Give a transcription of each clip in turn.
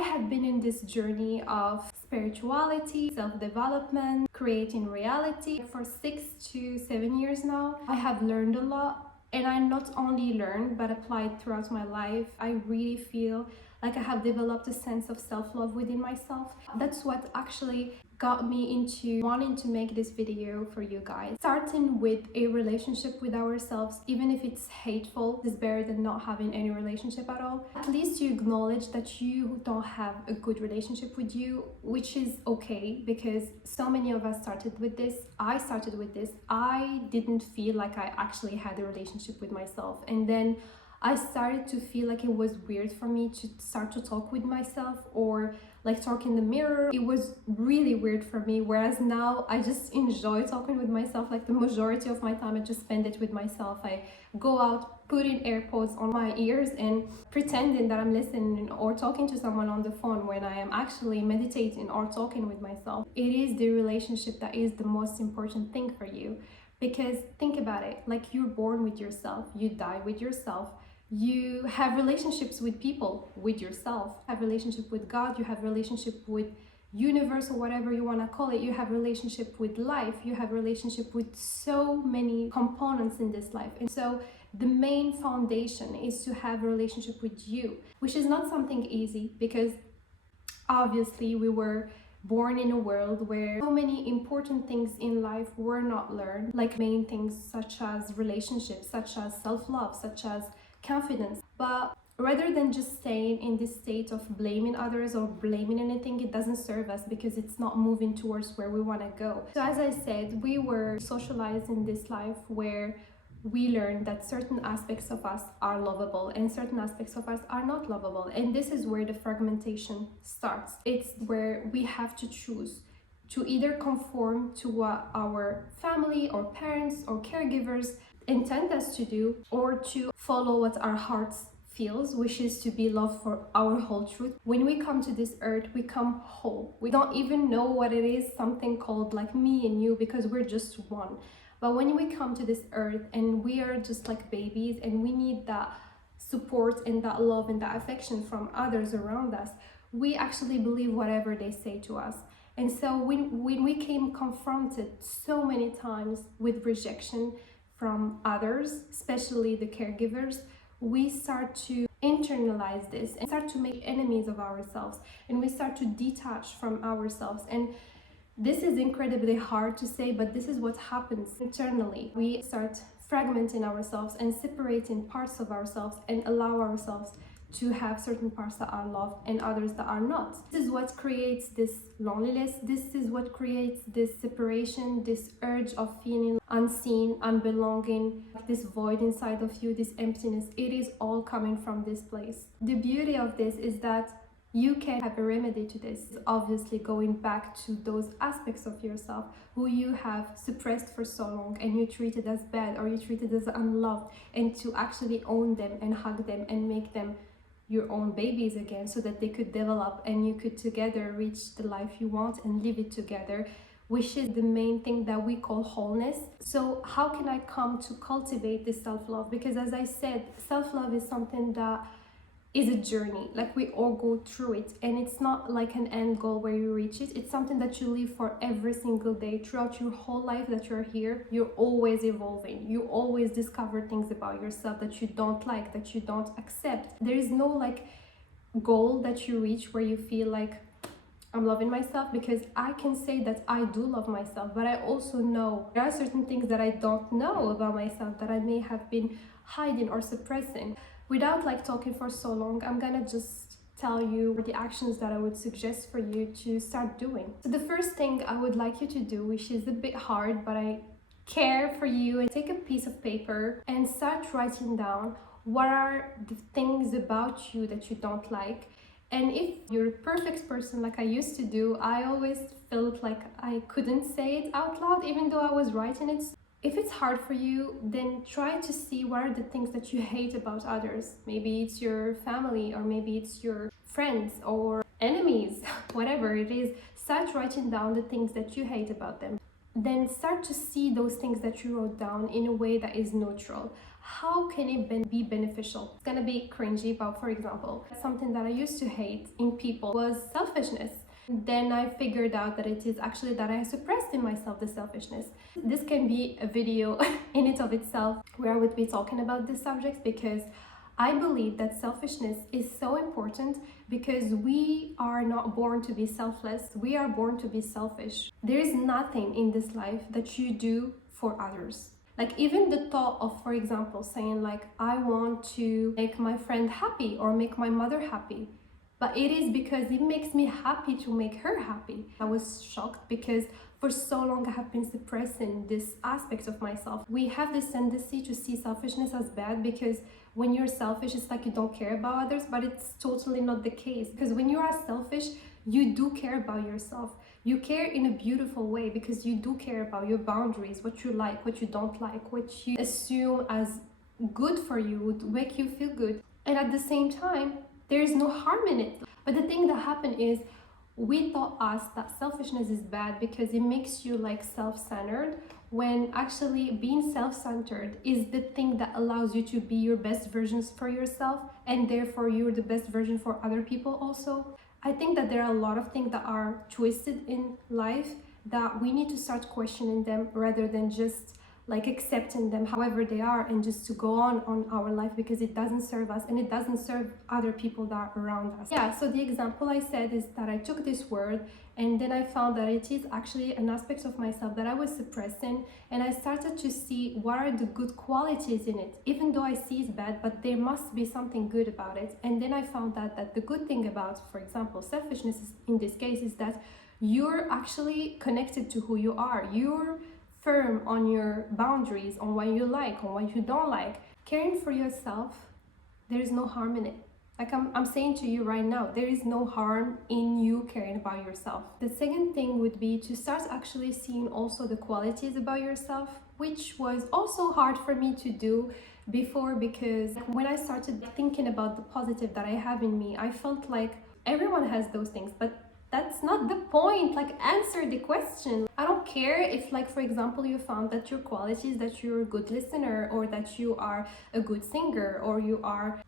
have been in this journey of spirituality, self-development, creating reality for 6 to 7 years now. I have learned a lot, and I not only learned but applied throughout my life. I really feel like I have developed a sense of self-love within myself. That's what actually got me into wanting to make this video for you guys. Starting with a relationship with ourselves, even if it's hateful, is better than not having any relationship at all. At least you acknowledge that you don't have a good relationship with you, which is okay, because so many of us started with this. I started with this. I didn't feel like I actually had a relationship with myself, and then I started to feel like it was weird for me to start to talk with myself, or like talk in the mirror. It was really weird for me, whereas now I just enjoy talking with myself. Like the majority of my time I just spend it with myself. I go out, putting AirPods on my ears and pretending that I'm listening or talking to someone on the phone when I am actually meditating or talking with myself. It is the relationship that is the most important thing for you, because think about it, like you're born with yourself, you die with yourself. You have relationships with people, with yourself, have relationship with God, you have relationship with universe or whatever you want to call it, you have relationship with life, you have relationship with so many components in this life. And so the main foundation is to have a relationship with you, which is not something easy, because obviously we were born in a world where so many important things in life were not learned, like main things such as relationships, such as self-love, such as confidence. But rather than just staying in this state of blaming others or blaming anything, it doesn't serve us, because it's not moving towards where we want to go. So as I said, we were socialized in this life where we learn that certain aspects of us are lovable and certain aspects of us are not lovable. And this is where the fragmentation starts. It's where we have to choose to either conform to what our family or parents or caregivers intend us to do, or to follow what our hearts feels, which is to be loved for our whole truth. When we come to this earth, we come whole. We don't even know what it is, something called like me and you, because we're just one. But when we come to this earth and we are just like babies, and we need that support and that love and that affection from others around us, we actually believe whatever they say to us. And so when we came confronted so many times with rejection from others, especially the caregivers, we start to internalize this and start to make enemies of ourselves, and we start to detach from ourselves. And this is incredibly hard to say, but this is what happens internally. We start fragmenting ourselves and separating parts of ourselves, and allow ourselves to have certain parts that are loved and others that are not. This is what creates this loneliness. This is what creates this separation, this urge of feeling unseen, unbelonging, this void inside of you, this emptiness. It is all coming from this place. The beauty of this is that you can have a remedy to this. Obviously, going back to those aspects of yourself who you have suppressed for so long, and you treated as bad, or you treated as unloved, and to actually own them and hug them and make them your own babies again, so that they could develop and you could together reach the life you want and live it together, which is the main thing that we call wholeness. So how can I come to cultivate this self-love? Because as I said, self-love is something that is a journey. Like we all go through it, and it's not like an end goal where you reach it. It's something that you live for every single day throughout your whole life that you're here. You're always evolving. You always discover things about yourself that you don't like, that you don't accept. There is no like goal that you reach where you feel like I'm loving myself, because I can say that I do love myself, but I also know there are certain things that I don't know about myself that I may have been hiding or suppressing. Without like talking for so long, I'm gonna just tell you the actions that I would suggest for you to start doing. So the first thing I would like you to do, which is a bit hard, but I care for you, and take a piece of paper and start writing down what are the things about you that you don't like. And if you're a perfect person like I used to do, I always felt like I couldn't say it out loud even though I was writing it. If it's hard for you, then try to see what are the things that you hate about others. Maybe it's your family, or maybe it's your friends or enemies, whatever it is. Start writing down the things that you hate about them. Then start to see those things that you wrote down in a way that is neutral. how can it be beneficial? It's gonna be cringy, but for example, something that I used to hate in people was selfishness. Then I figured out that it is actually that I suppressed in myself the selfishness. This can be a video in it of itself where I would be talking about this subject, because I believe that selfishness is so important, because we are not born to be selfless, we are born to be selfish. There is nothing in this life that you do for others. Like even the thought of, for example, saying like, I want to make my friend happy or make my mother happy, but it is because it makes me happy to make her happy. I was shocked because for so long I have been suppressing this aspect of myself. We have this tendency to see selfishness as bad, because when you're selfish, it's like you don't care about others, but it's totally not the case. Because when you are selfish, you do care about yourself. You care in a beautiful way, because you do care about your boundaries, what you like, what you don't like, what you assume as good for you, would make you feel good. And at the same time, there is no harm in it. But the thing that happened is, we thought us that selfishness is bad because it makes you like self-centered, when actually being self-centered is the thing that allows you to be your best versions for yourself, and therefore you're the best version for other people also. I think that there are a lot of things that are twisted in life that we need to start questioning them, rather than just like accepting them however they are and just to go on our life, because it doesn't serve us and it doesn't serve other people that are around us. Yeah, so the example I said is that I took this word and then I found that it is actually an aspect of myself that I was suppressing, and I started to see what are the good qualities in it, even though I see it's bad, but there must be something good about it. And then I found out that the good thing about, for example, selfishness in this case, is that you're actually connected to who you are. You're firm on your boundaries, on what you like, on what you don't like. Caring for yourself, there is no harm in it. Like I'm saying to you right now, there is no harm in you caring about yourself. The second thing would be to start actually seeing also the qualities about yourself, which was also hard for me to do before, because when I started thinking about the positive that I have in me, I felt like everyone has those things, but that's not the point. Like, answer the question. I don't care if, like, for example, you found that your qualities, that you're a good listener, or that you are a good singer, or you are,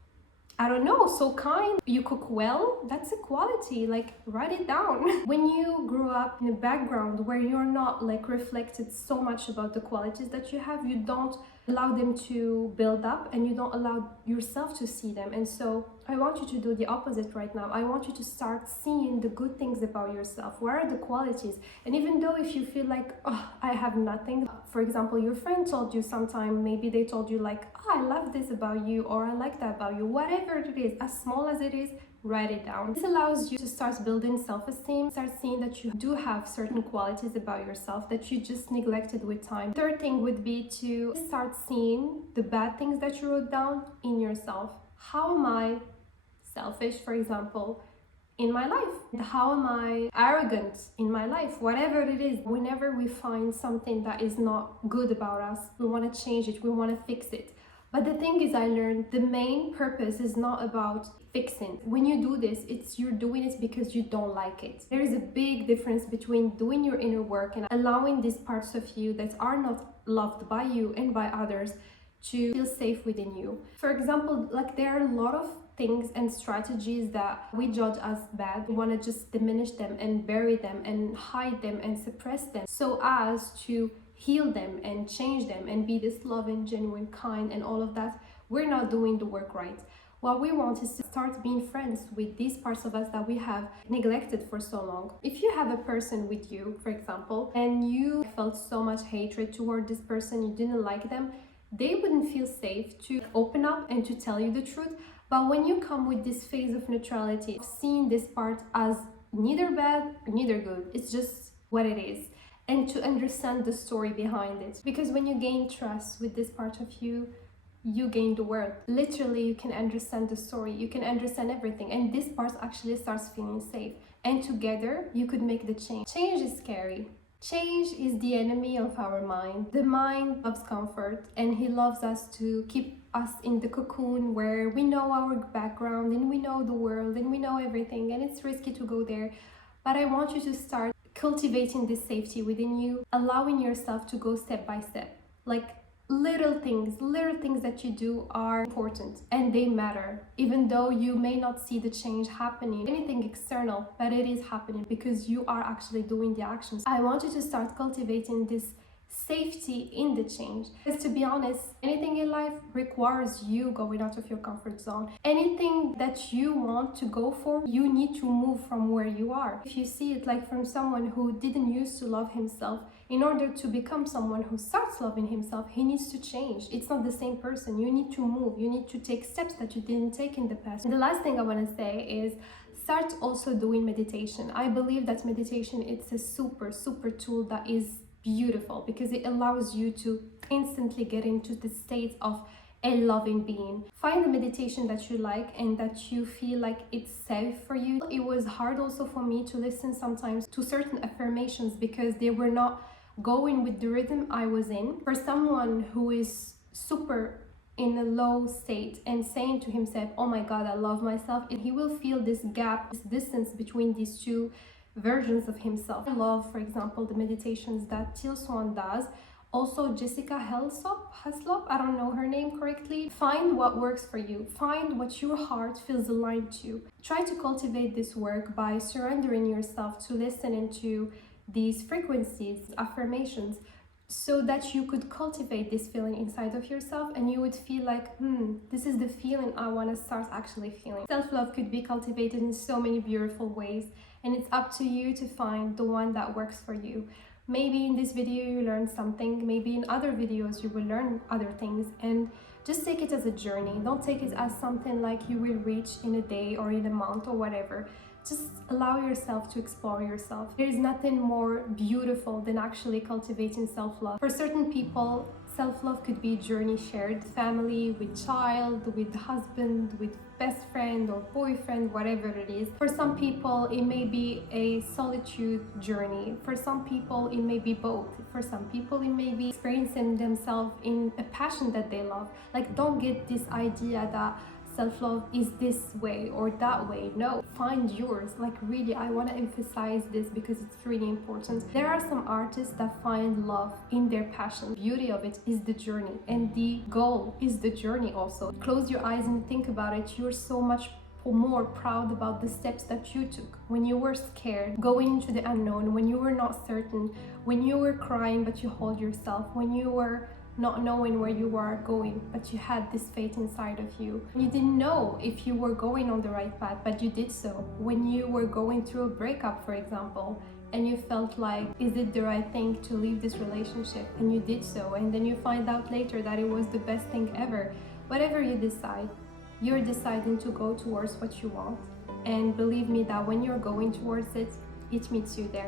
I don't know, so kind, you cook well. That's a quality. Like, write it down. When you grew up in a background where you're not like reflected so much about the qualities that you have, you don't allow them to build up, and you don't allow yourself to see them. And so I want you to do the opposite right now. I want you to start seeing the good things about yourself. What are the qualities? And even though if you feel like, oh, I have nothing, for example, your friend told you sometime, maybe they told you like, oh, I love this about you, or I like that about you, whatever it is, as small as it is, write it down. This allows you to start building self-esteem, start seeing that you do have certain qualities about yourself that you just neglected with time. Third thing would be to start seeing the bad things that you wrote down in yourself. How am I selfish, for example, in my life? How am I arrogant in my life? Whatever it is, whenever we find something that is not good about us, we want to change it, we want to fix it. But the thing is, I learned the main purpose is not about fixing. When you do this, you're doing it because you don't like it. There is a big difference between doing your inner work and allowing these parts of you that are not loved by you and by others to feel safe within you. For example, like there are a lot of things and strategies that we judge as bad. We want to just diminish them and bury them and hide them and suppress them, so as to heal them and change them and be this loving, genuine, kind, and all of that. We're not doing the work right. What we want is to start being friends with these parts of us that we have neglected for so long. If you have a person with you, for example, and you felt so much hatred toward this person, you didn't like them, they wouldn't feel safe to open up and to tell you the truth. But when you come with this phase of neutrality, seeing this part as neither bad, neither good, it's just what it is, and to understand the story behind it. Because when you gain trust with this part of you, you gain the world. Literally, you can understand the story, you can understand everything, and this part actually starts feeling safe. And together, you could make the change. Change is scary. Change is the enemy of our mind. The mind loves comfort, and he loves us to keep us in the cocoon where we know our background and we know the world and we know everything, and it's risky to go there. But I want you to start cultivating this safety within you, allowing yourself to go step by step. Like, little things that you do are important and they matter, even though you may not see the change happening, anything external, but it is happening because you are actually doing the actions. I want you to start cultivating this safety in the change, because to be honest, anything in life requires you going out of your comfort zone. Anything that you want to go for, you need to move from where you are. If you see it like from someone who didn't used to love himself, in order to become someone who starts loving himself, he needs to change. It's not the same person. You need to move. You need to take steps that you didn't take in the past. And the last thing I want to say is start also doing meditation. I believe that meditation, it's a super tool that is beautiful because it allows you to instantly get into the state of a loving being. Find the meditation that you like and that you feel like it's safe for you. It was hard also for me to listen sometimes to certain affirmations because they were not going with the rhythm I was in. For someone who is super in a low state and saying to himself, oh my god, I love myself, and he will feel this gap, this distance between these two versions of himself. I love, for example, the meditations that Teal Swan does. Also, Jessica Heslop, I don't know her name correctly. Find what works for you. Find what your heart feels aligned to. Try to cultivate this work by surrendering yourself to listening to these frequencies, affirmations, so that you could cultivate this feeling inside of yourself and you would feel like, this is the feeling I want to start actually feeling. Self-love could be cultivated in so many beautiful ways, and it's up to you to find the one that works for you. Maybe in this video you learned something, maybe in other videos you will learn other things, and just take it as a journey. Don't take it as something like you will reach in a day or in a month or whatever. Just allow yourself to explore yourself. There is nothing more beautiful than actually cultivating self-love. For certain people, self-love could be a journey shared, family, with child, with husband, with best friend or boyfriend, whatever it is. For some people, it may be a solitude journey. For some people, it may be both. For some people, it may be experiencing themselves in a passion that they love. Like, don't get this idea that self-love is this way or that way. No, find yours. Like, really, I want to emphasize this because it's really important. There are some artists that find love in their passion. The beauty of it is the journey, and the goal is the journey also. Close your eyes and think about it. You're so much more proud about the steps that you took when you were scared, going into the unknown, when you were not certain, when you were crying but you hold yourself, when you were not knowing where you are going, but you had this faith inside of you. You didn't know if you were going on the right path, but you did so. When you were going through a breakup, for example, and you felt like, is it the right thing to leave this relationship? And you did so, and then you find out later that it was the best thing ever. Whatever you decide, you're deciding to go towards what you want. And believe me that when you're going towards it, it meets you there.